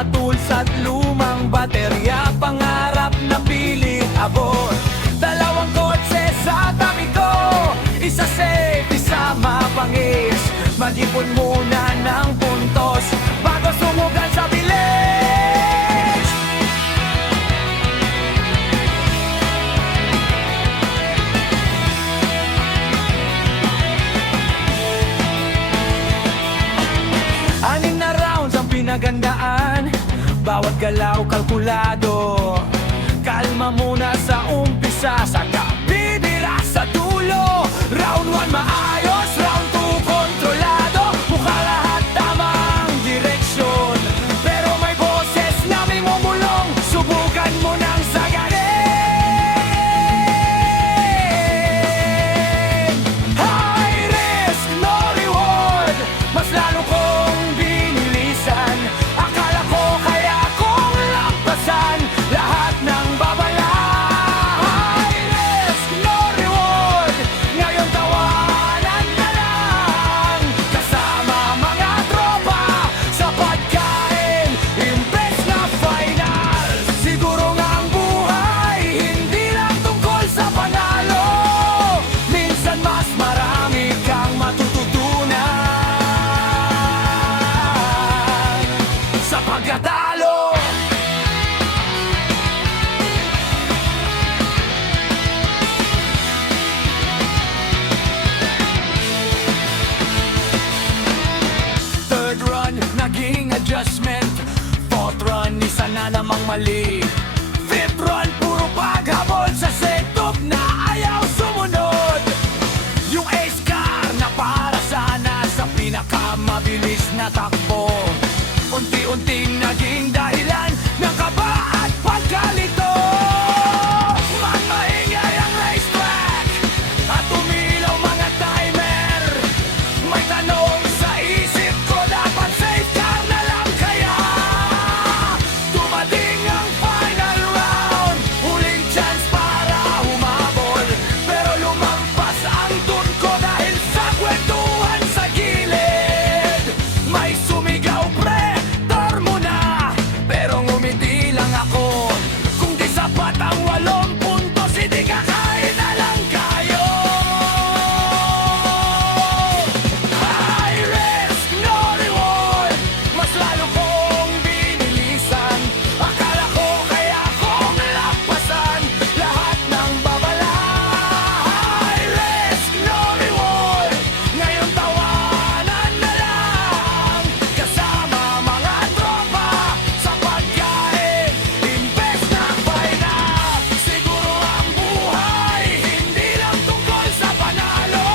mga tools at lumang baterya. Pangarap na pilit abot, dalawang kotse sa tabi ko, isa safe, isa mapangis. Mag-ipon muna ng puntos bago sumugal sa village. Anim na rounds ang pinagandaan, bawat galaw kalkulado. Kalma muna sa umpisa, saka bibira sa dulo. Round 1 maayos, round 2 kontrolado. Mukha lahat tamang direksyon, pero may boses na may mumulong. Subukan mo nang sagarin. High risk, no reward, mas lalo kong binilisan. Akala ko kaya kong lampasan lahat ng babala. High risk, no reward, ngayon tawanan na lang. Kasama mga tropa sa pagkain, imbes na final. Siguro nga ang buhay hindi lang tungkol sa panalo, minsan mas marami kang matututunan sa pagkatalo. Third run, naging adjustment. Fourth run, isa na namang mali. Fifth run, puro paghabol sa setup na ayaw sumunod. Yung ace car na para sana sa pinakamabilis na takbo, unti-unting naging dahilan ng kaba at pagkalito. Maingay ang racetrack at umilaw mga timer. May tanong sa isip ko, dapat safe car na lang kaya? Dumating ang final round, huling chance para humabol, pero lumampas ang turn ko dahil sa kwentuhan sa gilid. May sumigaw, pre, tar mo na, pero ngumiti lang ako. Kung di sapat ang 8 puntos, hindi kakain na lang kayo. High risk, no reward, mas lalo kong binilisan. Akala ko kaya kong lampasan lahat ng babala. High risk, no reward, ngayon tawanan na lang. Kasama mga tropa sa pagkain, imbes na final. Siguro ang buhay hindi lang tungkol sa panalo,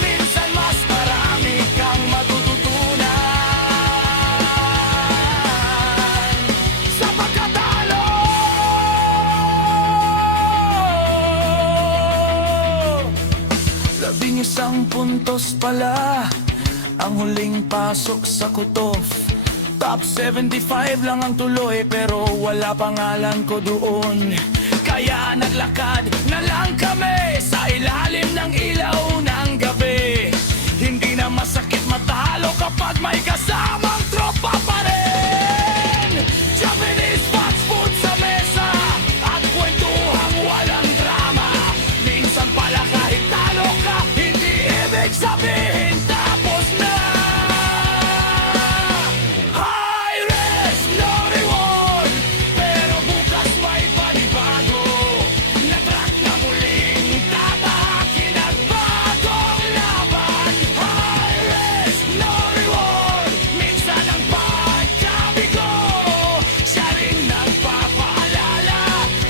minsan mas marami kang matututunan sa pagkatalo. Labing isang puntos pala ang huling pasok sa cutoff. Top 75 lang ang tuloy, pero wala pangalan ko doon. Kaya naglakad na lang kami sa ilalim ng ilaw ng gabi. Hindi na masakit matalo kapag may kasamang tropa pa rin. Japanese fast food sa mesa at kwentuhang walang drama. Minsan pala kahit talo ka, hindi ibig sabihin tapos na. High risk, no reward, pero bukas may panibago na track na muling tatahakin at bagong laban. High risk, no reward, minsan ang pagkabigo siya rin nagpapaalala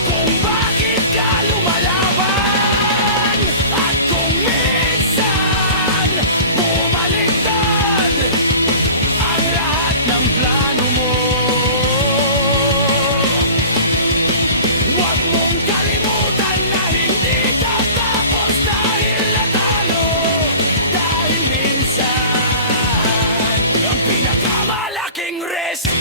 kung bakit ka lumalaban. At kung minsan bumaliktad ang lahat ng plano mo, huwag mong kalimutan na hindi tatapos dahil natalo. Dahil minsan ang pinakamalaking risk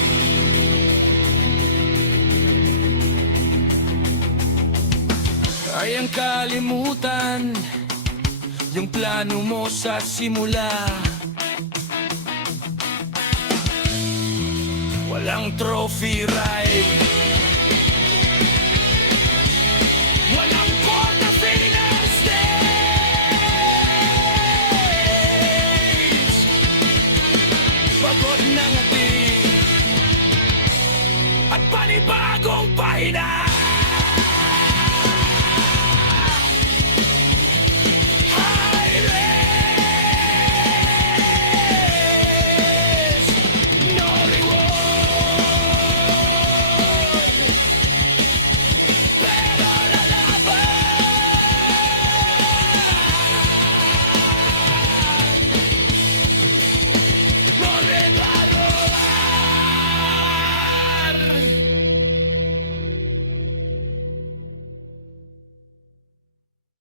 ay ang kalimutan yung plano mo sa simula. walang trophy ride.